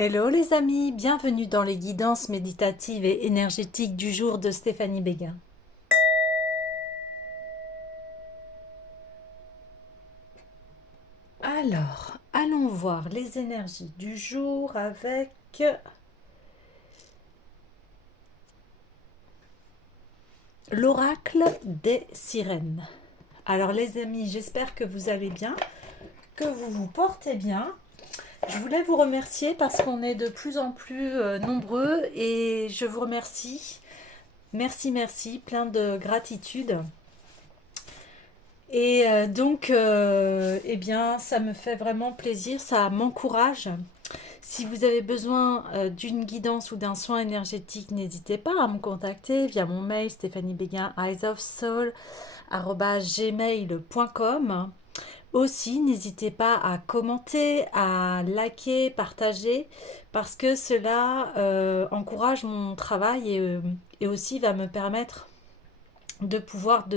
Hello les amis, bienvenue dans les guidances méditatives et énergétiques du jour de Stéphanie Béguin. Alors, allons voir les énergies du jour avec l'oracle des sirènes. Alors les amis, j'espère que vous allez bien, que vous vous portez bien. Je voulais vous remercier parce qu'on est de plus en plus nombreux et je vous remercie. Merci, merci, plein de gratitude. Et eh bien, ça me fait vraiment plaisir, ça m'encourage. Si vous avez besoin d'une guidance ou d'un soin énergétique, n'hésitez pas à me contacter via mon mail stéphaniebeguin@gmail.com. Aussi, n'hésitez pas à commenter, à liker, partager, parce que cela encourage mon travail et aussi va me permettre de pouvoir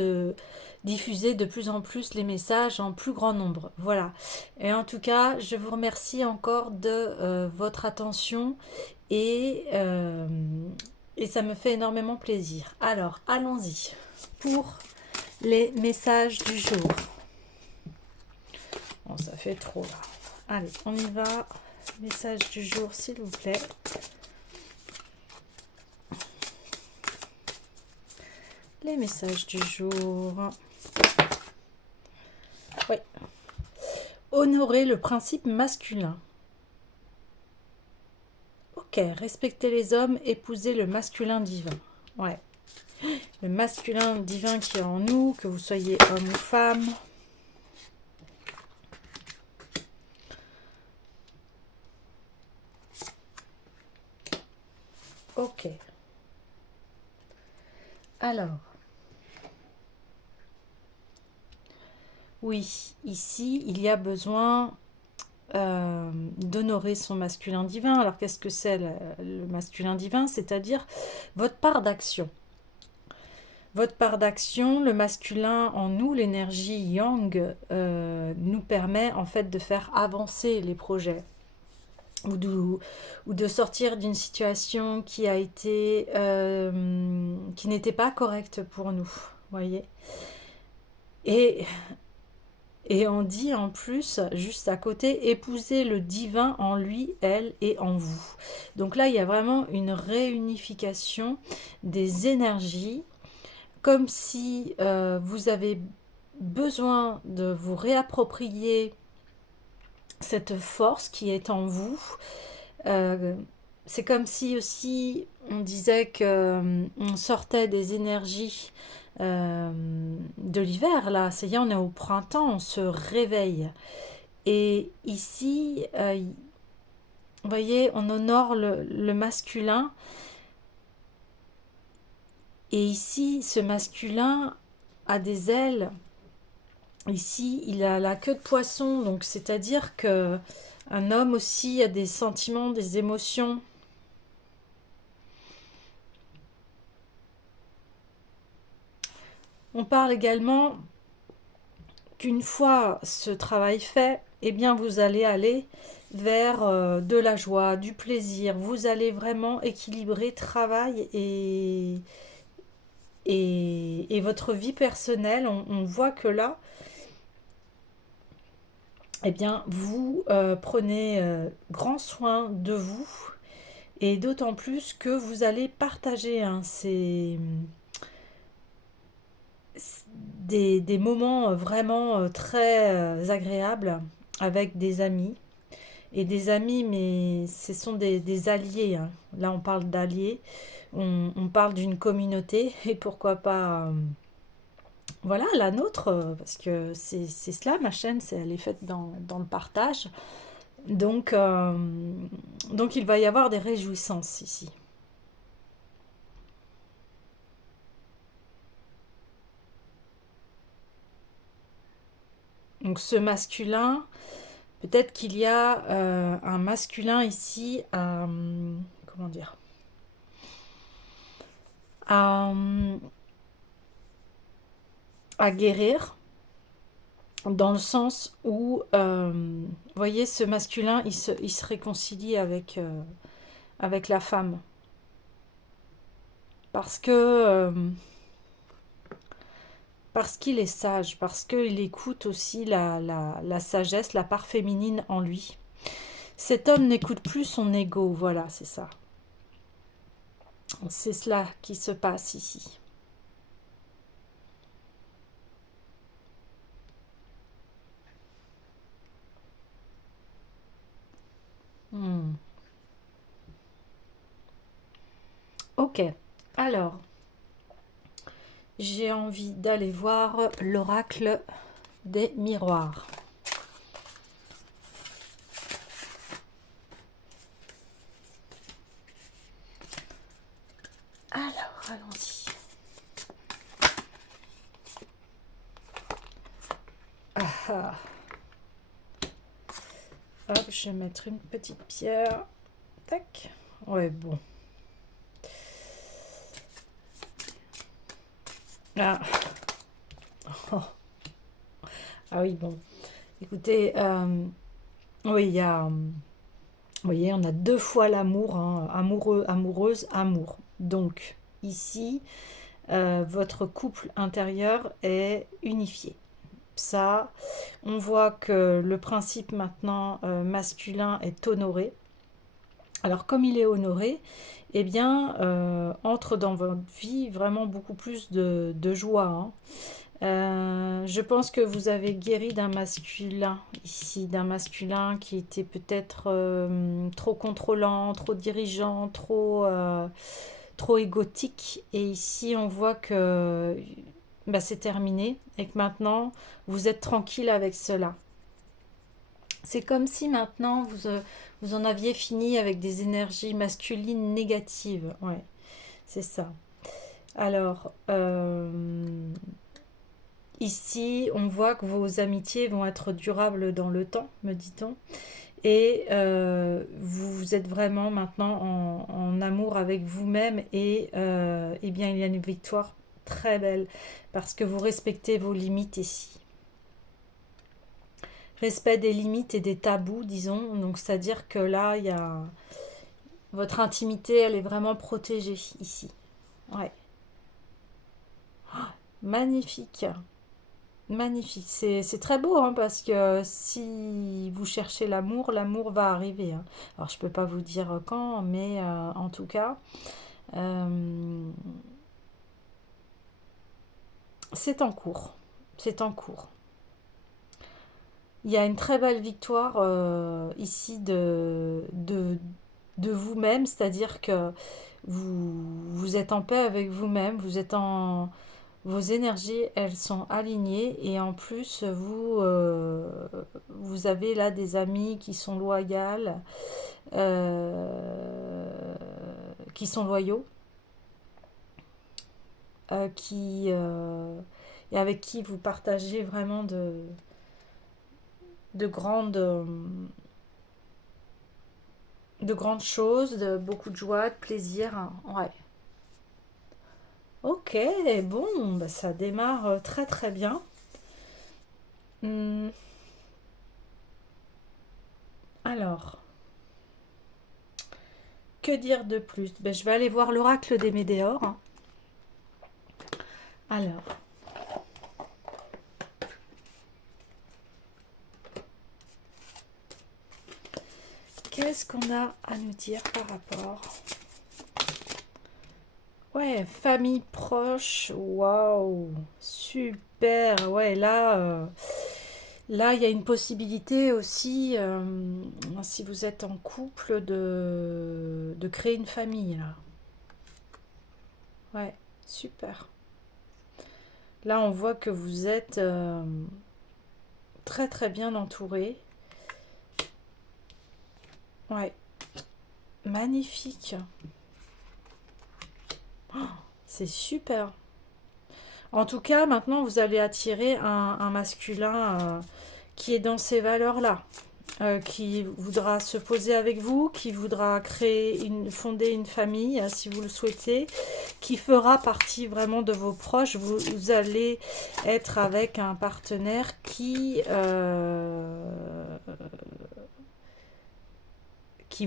diffuser de plus en plus les messages en plus grand nombre. Voilà. Et en tout cas, je vous remercie encore de votre attention et, euh, et ça me fait énormément plaisir. Alors, allons-y pour les messages du jour. Bon, ça fait trop là. Allez, on y va. Message du jour, s'il vous plaît. Les messages du jour. Oui. Honorer le principe masculin. Ok, respecter les hommes, épouser le masculin divin. Ouais. Le masculin divin qui est en nous, que vous soyez homme ou femme. Ok. Alors. Oui, ici, il y a besoin d'honorer son masculin divin. Alors, qu'est-ce que c'est le masculin divin? C'est-à-dire votre part d'action. Votre part d'action, le masculin en nous, l'énergie yang, nous permet en fait de faire avancer les projets ou de sortir d'une situation qui a été qui n'était pas correcte pour nous, voyez. Et, et on dit en plus, juste à côté, épouser le divin en lui, elle et en vous. Donc là, il y a vraiment une réunification des énergies comme si vous avez besoin de vous réapproprier cette force qui est en vous. Euh, c'est comme si aussi on disait que on sortait des énergies de l'hiver. Là, ça y est, on est au printemps, on se réveille. Et ici, vous voyez, on honore le masculin. Et ici, ce masculin a des ailes. Ici, il a la queue de poisson, donc c'est-à-dire que un homme aussi a des sentiments, des émotions. On parle également qu'une fois ce travail fait, eh bien vous allez aller vers de la joie, du plaisir. Vous allez vraiment équilibrer travail et votre vie personnelle. On voit que là, eh bien, vous prenez grand soin de vous et d'autant plus que vous allez partager des moments vraiment très agréables avec des amis. Et des amis, mais ce sont des alliés, hein. Là, on parle d'alliés. On parle d'une communauté et pourquoi pas voilà la nôtre, parce que c'est cela ma chaîne, elle est faite dans le partage. Donc, euh, donc il va y avoir des réjouissances ici. Donc ce masculin, peut-être qu'il y a un masculin ici comment dire, à, à guérir. dans le sens où, vous voyez, ce masculin, il se réconcilie avec la femme. Parce que, parce qu'il est sage, parce qu'il écoute aussi la sagesse, la part féminine en lui. Cet homme n'écoute plus son ego, voilà, c'est ça. C'est cela qui se passe ici. Hmm. Ok, alors, j'ai envie d'aller voir l'oracle des miroirs. Alors, allons-y. Ah, ah. Hop, je vais mettre une petite pierre. Tac. Ouais, bon. Ah, oh. Ah oui, bon. Écoutez, oui, il y a, vous voyez, on a deux fois l'amour, hein, amoureux, amoureuse, amour. Donc, ici, votre couple intérieur est unifié. Ça, on voit que le principe maintenant masculin est honoré. Alors, comme il est honoré, eh bien, entre dans votre vie vraiment beaucoup plus de joie, hein. Je pense que vous avez guéri d'un masculin ici, d'un masculin qui était peut-être trop contrôlant, trop dirigeant, trop égotique. Et ici, on voit que bah, c'est terminé et que maintenant, vous êtes tranquille avec cela. C'est comme si maintenant, vous en aviez fini avec des énergies masculines négatives. Ouais, c'est ça. Alors, ici, on voit que vos amitiés vont être durables dans le temps, me dit-on. Et vous êtes vraiment maintenant en amour avec vous-même. Et eh bien, il y a une victoire très belle parce que vous respectez vos limites ici. Respect des limites et des tabous, disons. Donc, c'est-à-dire que là, il y a votre intimité, elle est vraiment protégée ici. Ouais, magnifique. Magnifique, c'est très beau hein, parce que si vous cherchez l'amour, l'amour va arriver, hein. Alors je peux pas vous dire quand, mais en tout cas, euh, c'est en cours. C'est en cours. Il y a une très belle victoire ici de vous-même, c'est-à-dire que vous êtes en paix avec vous-même, vos énergies, elles sont alignées et en plus, vous avez là des amis qui sont loyaux, qui sont loyaux, qui, et avec qui vous partagez vraiment de grandes, de grandes choses, de beaucoup de joie, de plaisir, hein. Ouais. Ok, bon, bah, ça démarre très très bien. Hmm, alors, que dire de plus? Ben, je vais aller voir l'oracle des Médéors, hein. Alors, qu'est-ce qu'on a à nous dire par rapport? Ouais, famille proche, waouh, super. Ouais, là, il y a une possibilité aussi, si vous êtes en couple, de créer une famille, là. Ouais, super. Là, on voit que vous êtes très très bien entouré. Ouais, magnifique. C'est super. En tout cas, maintenant, vous allez attirer un masculin qui est dans ces valeurs-là. qui voudra se poser avec vous, qui voudra fonder une famille, si vous le souhaitez, qui fera partie vraiment de vos proches. Vous allez être avec un partenaire qui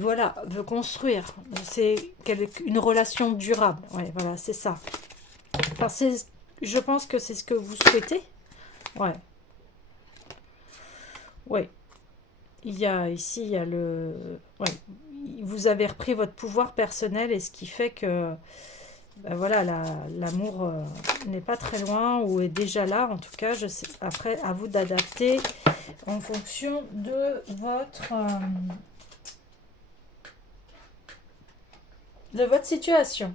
voilà, veut construire. C'est une relation durable. Ouais, voilà, c'est ça. Enfin, je pense que c'est ce que vous souhaitez. Ouais. Ouais. Ici, il y a ouais. Vous avez repris votre pouvoir personnel et ce qui fait que ben voilà, l'amour n'est pas très loin ou est déjà là. En tout cas, je sais. Après, à vous d'adapter en fonction de votre situation.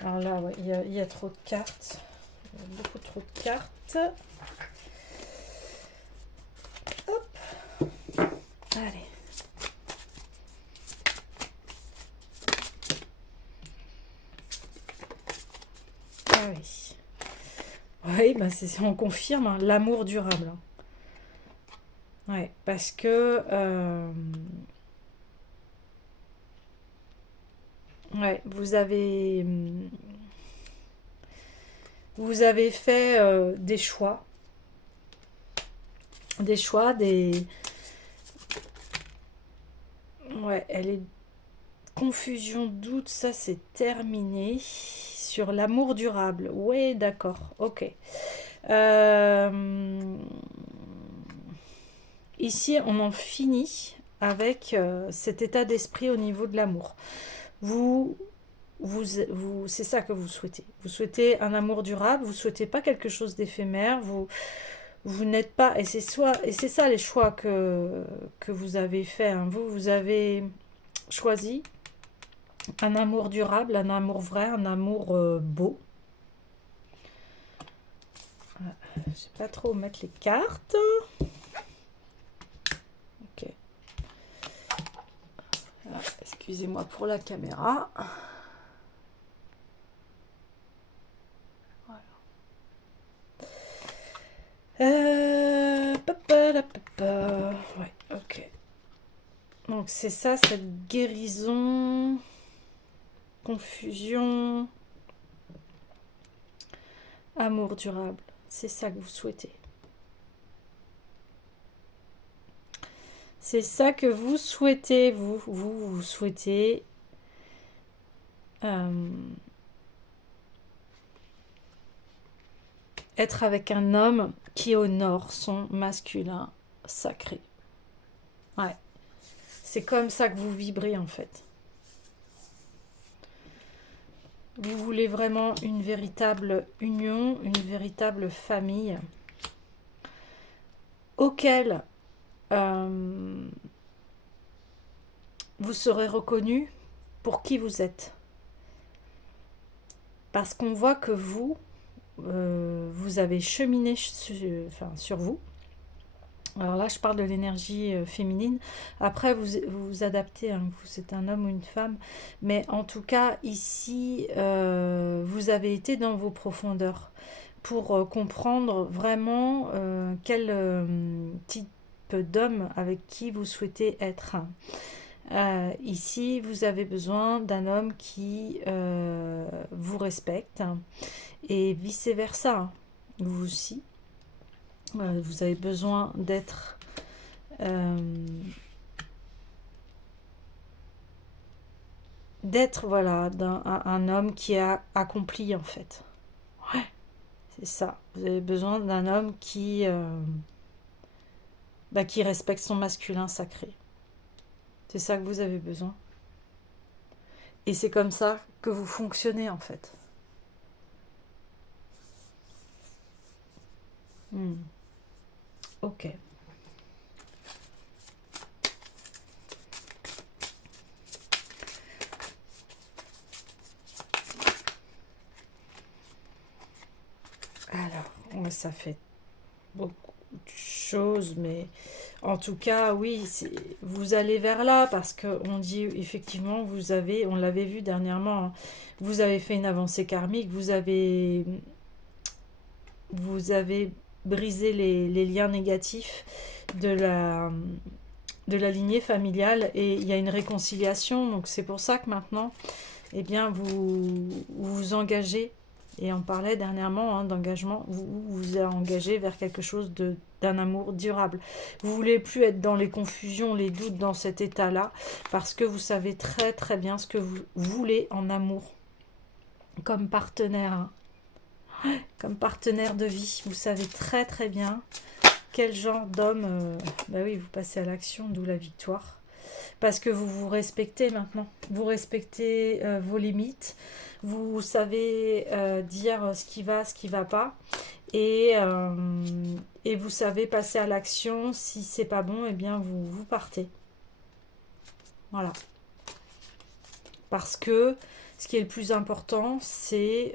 Alors là, ouais, il y a trop de cartes. Il y a beaucoup trop de cartes. Hop. Allez. Ah oui. Oui, bah on confirme, hein, l'amour durable. Ouais, parce que ouais, vous avez fait des choix. Ouais, elle est confusion, doute, ça c'est terminé. Sur l'amour durable. Ouais, d'accord, ok. Ici, on en finit avec cet état d'esprit au niveau de l'amour. C'est ça que vous souhaitez. Vous souhaitez un amour durable, vous souhaitez pas quelque chose d'éphémère, vous n'êtes pas, et c'est ça les choix que vous avez fait, hein. Vous avez choisi un amour durable, un amour vrai, un amour beau. Je sais pas trop où mettre les cartes. Ok. Excusez-moi pour la caméra. Ouais, ok. Donc c'est ça, cette guérison, confusion, amour durable. C'est ça que vous souhaitez. C'est ça que vous souhaitez, vous souhaitez être avec un homme qui honore son masculin sacré. Ouais. C'est comme ça que vous vibrez en fait. Vous voulez vraiment une véritable union, une véritable famille auquel vous serez reconnu pour qui vous êtes. Parce qu'on voit que vous avez cheminé sur vous. Alors là, je parle de l'énergie féminine. Après, vous adaptez, hein, vous êtes un homme ou une femme. Mais en tout cas, ici, vous avez été dans vos profondeurs pour comprendre vraiment quel type d'homme avec qui vous souhaitez être. Ici, vous avez besoin d'un homme qui vous respecte et vice-versa. Vous aussi. Vous avez besoin d'être voilà, un homme qui a accompli en fait. Ouais, c'est ça. Vous avez besoin d'un homme qui respecte son masculin sacré. C'est ça que vous avez besoin. Et c'est comme ça que vous fonctionnez en fait. Ok. Alors, ça fait beaucoup de choses, mais en tout cas, oui, vous allez vers là parce qu'on dit effectivement, on l'avait vu dernièrement, hein, vous avez fait une avancée karmique, vous avez briser les liens négatifs de de la lignée familiale et il y a une réconciliation. Donc c'est pour ça que maintenant, eh bien, vous engagez, et on parlait dernièrement hein, d'engagement, vous engagez vers quelque chose d'un amour durable. Vous voulez plus être dans les confusions, les doutes dans cet état-là, parce que vous savez très très bien ce que vous voulez en amour, comme partenaire, hein, comme partenaire de vie. Vous savez très très bien quel genre d'homme, bah oui, vous passez à l'action, d'où la victoire. Parce que vous vous respectez maintenant. Vous respectez vos limites. Vous savez dire ce qui va pas. Et vous savez passer à l'action. Si c'est pas bon, eh bien vous partez. Voilà. Parce que ce qui est le plus important, c'est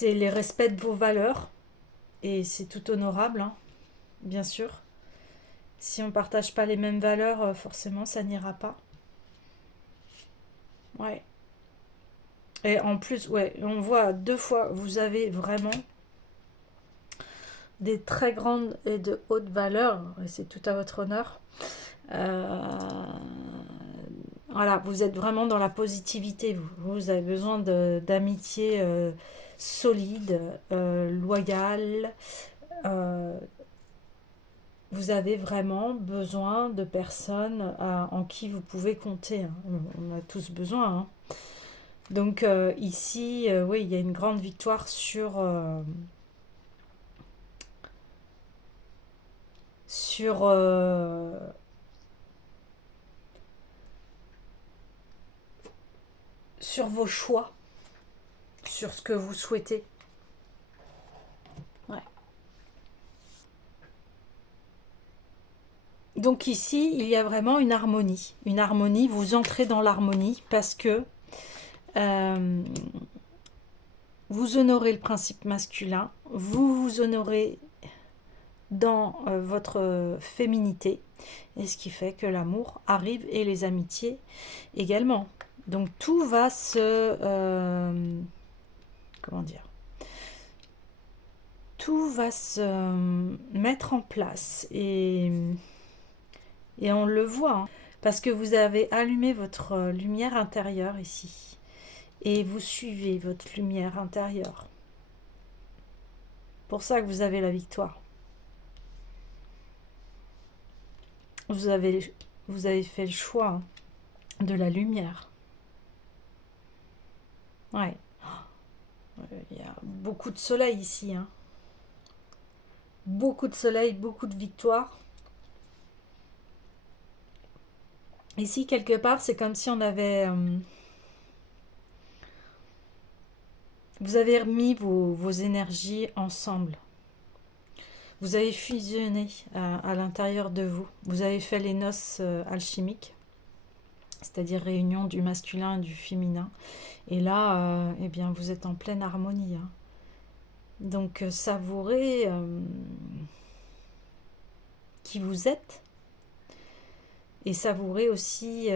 les respects de vos valeurs. Et c'est tout honorable, hein, bien sûr. Si on ne partage pas les mêmes valeurs, forcément, ça n'ira pas. Ouais. Et en plus, ouais, on voit deux fois, vous avez vraiment des très grandes et de hautes valeurs, et c'est tout à votre honneur. Euh, voilà, vous êtes vraiment dans la positivité, vous avez besoin d'amitié solide, loyale. euh, Vous avez vraiment besoin de personnes en qui vous pouvez compter, hein. On a tous besoin, hein. Donc ici, oui, il y a une grande victoire sur, sur vos choix, sur ce que vous souhaitez. Ouais. Donc ici, il y a vraiment une harmonie. Une harmonie, vous entrez dans l'harmonie parce que euh, vous honorez le principe masculin, vous vous honorez dans votre féminité, et ce qui fait que l'amour arrive et les amitiés également. Donc tout va comment dire, tout va se mettre en place et on le voit, hein, parce que vous avez allumé votre lumière intérieure ici et vous suivez votre lumière intérieure. Pour ça que vous avez la victoire. Vous avez, vous avez fait le choix, hein, de la lumière. Ouais. Il y a beaucoup de soleil ici, hein. Beaucoup de soleil, beaucoup de victoire. Ici, quelque part, c'est comme si on avait... vous avez remis vos énergies ensemble. Vous avez fusionné à l'intérieur de vous. Vous avez fait les noces alchimiques, c'est-à-dire réunion du masculin et du féminin. Et là, eh bien, vous êtes en pleine harmonie, hein. Donc, savourez qui vous êtes et savourez aussi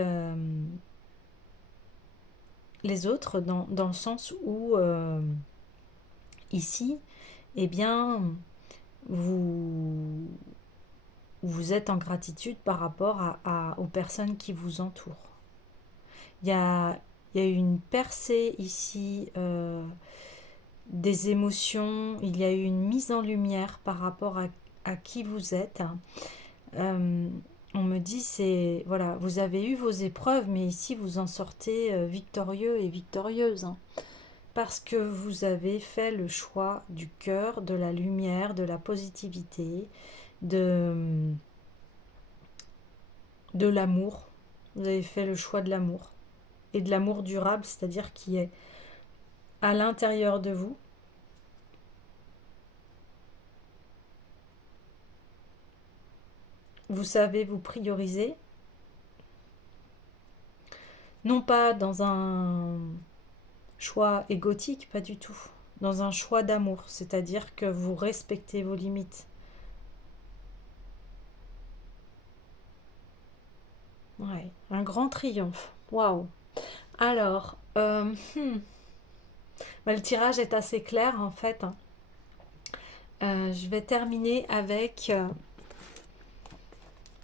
les autres dans le sens où ici, eh bien, vous, vous êtes en gratitude par rapport aux personnes qui vous entourent. Il y a, il y a eu une percée ici des émotions, il y a eu une mise en lumière par rapport à qui vous êtes. Euh, on me dit, c'est voilà, vous avez eu vos épreuves, mais ici vous en sortez victorieux et victorieuse, hein, parce que vous avez fait le choix du cœur, de la lumière, de la positivité, de, de l'amour. Vous avez fait le choix de l'amour et de l'amour durable, c'est-à-dire qui est à l'intérieur de vous. Vous savez vous prioriser, non pas dans un choix égotique, pas du tout, dans un choix d'amour, c'est-à-dire que vous respectez vos limites. Ouais, un grand triomphe. Waouh. Alors, Bah, le tirage est assez clair en fait, hein. Je vais terminer avec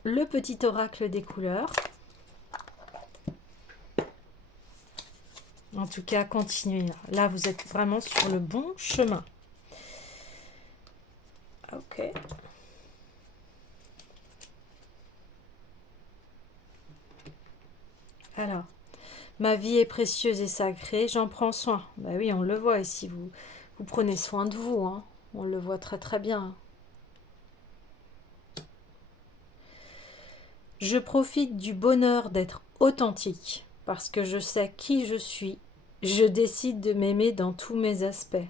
le petit oracle des couleurs. En tout cas, continuez là. Là, vous êtes vraiment sur le bon chemin. Ok. Alors, ma vie est précieuse et sacrée, j'en prends soin. Bah oui, on le voit ici, vous prenez soin de vous, hein. On le voit très très bien. Je profite du bonheur d'être authentique parce que je sais qui je suis. Je décide de m'aimer dans tous mes aspects.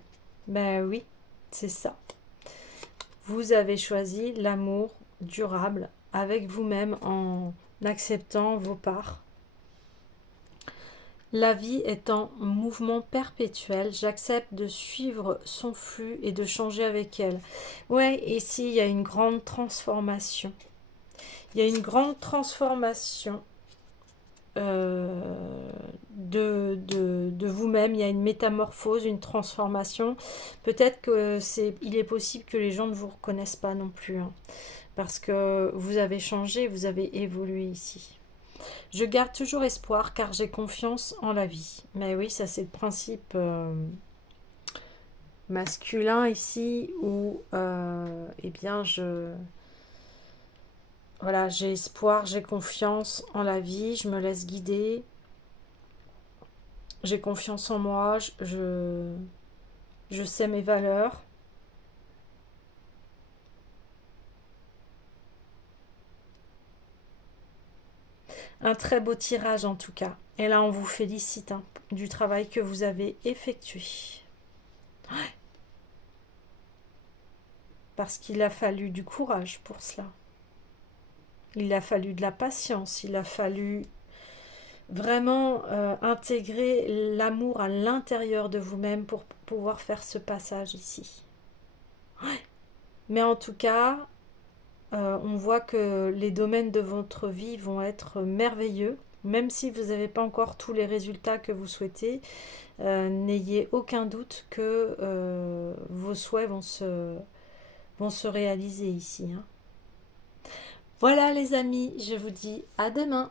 Ben oui, c'est ça. Vous avez choisi l'amour durable avec vous-même en acceptant vos parts. La vie est en mouvement perpétuel, j'accepte de suivre son flux et de changer avec elle. Ouais, ici, il y a une grande transformation. Il y a une grande transformation de vous-même. Il y a une métamorphose, une transformation. Peut-être que il est possible que les gens ne vous reconnaissent pas non plus, hein, parce que vous avez changé, vous avez évolué ici. Je garde toujours espoir car j'ai confiance en la vie. Mais oui, ça c'est le principe masculin ici où eh bien voilà, j'ai espoir, j'ai confiance en la vie, je me laisse guider, j'ai confiance en moi, je sais mes valeurs. Un très beau tirage en tout cas. Et là, on vous félicite, hein, du travail que vous avez effectué. Parce qu'il a fallu du courage pour cela. Il a fallu de la patience, il a fallu vraiment intégrer l'amour à l'intérieur de vous-même pour pouvoir faire ce passage ici. Mais en tout cas, on voit que les domaines de votre vie vont être merveilleux. Même si vous n'avez pas encore tous les résultats que vous souhaitez, n'ayez aucun doute que vos souhaits vont se réaliser ici, hein. Voilà les amis, je vous dis à demain.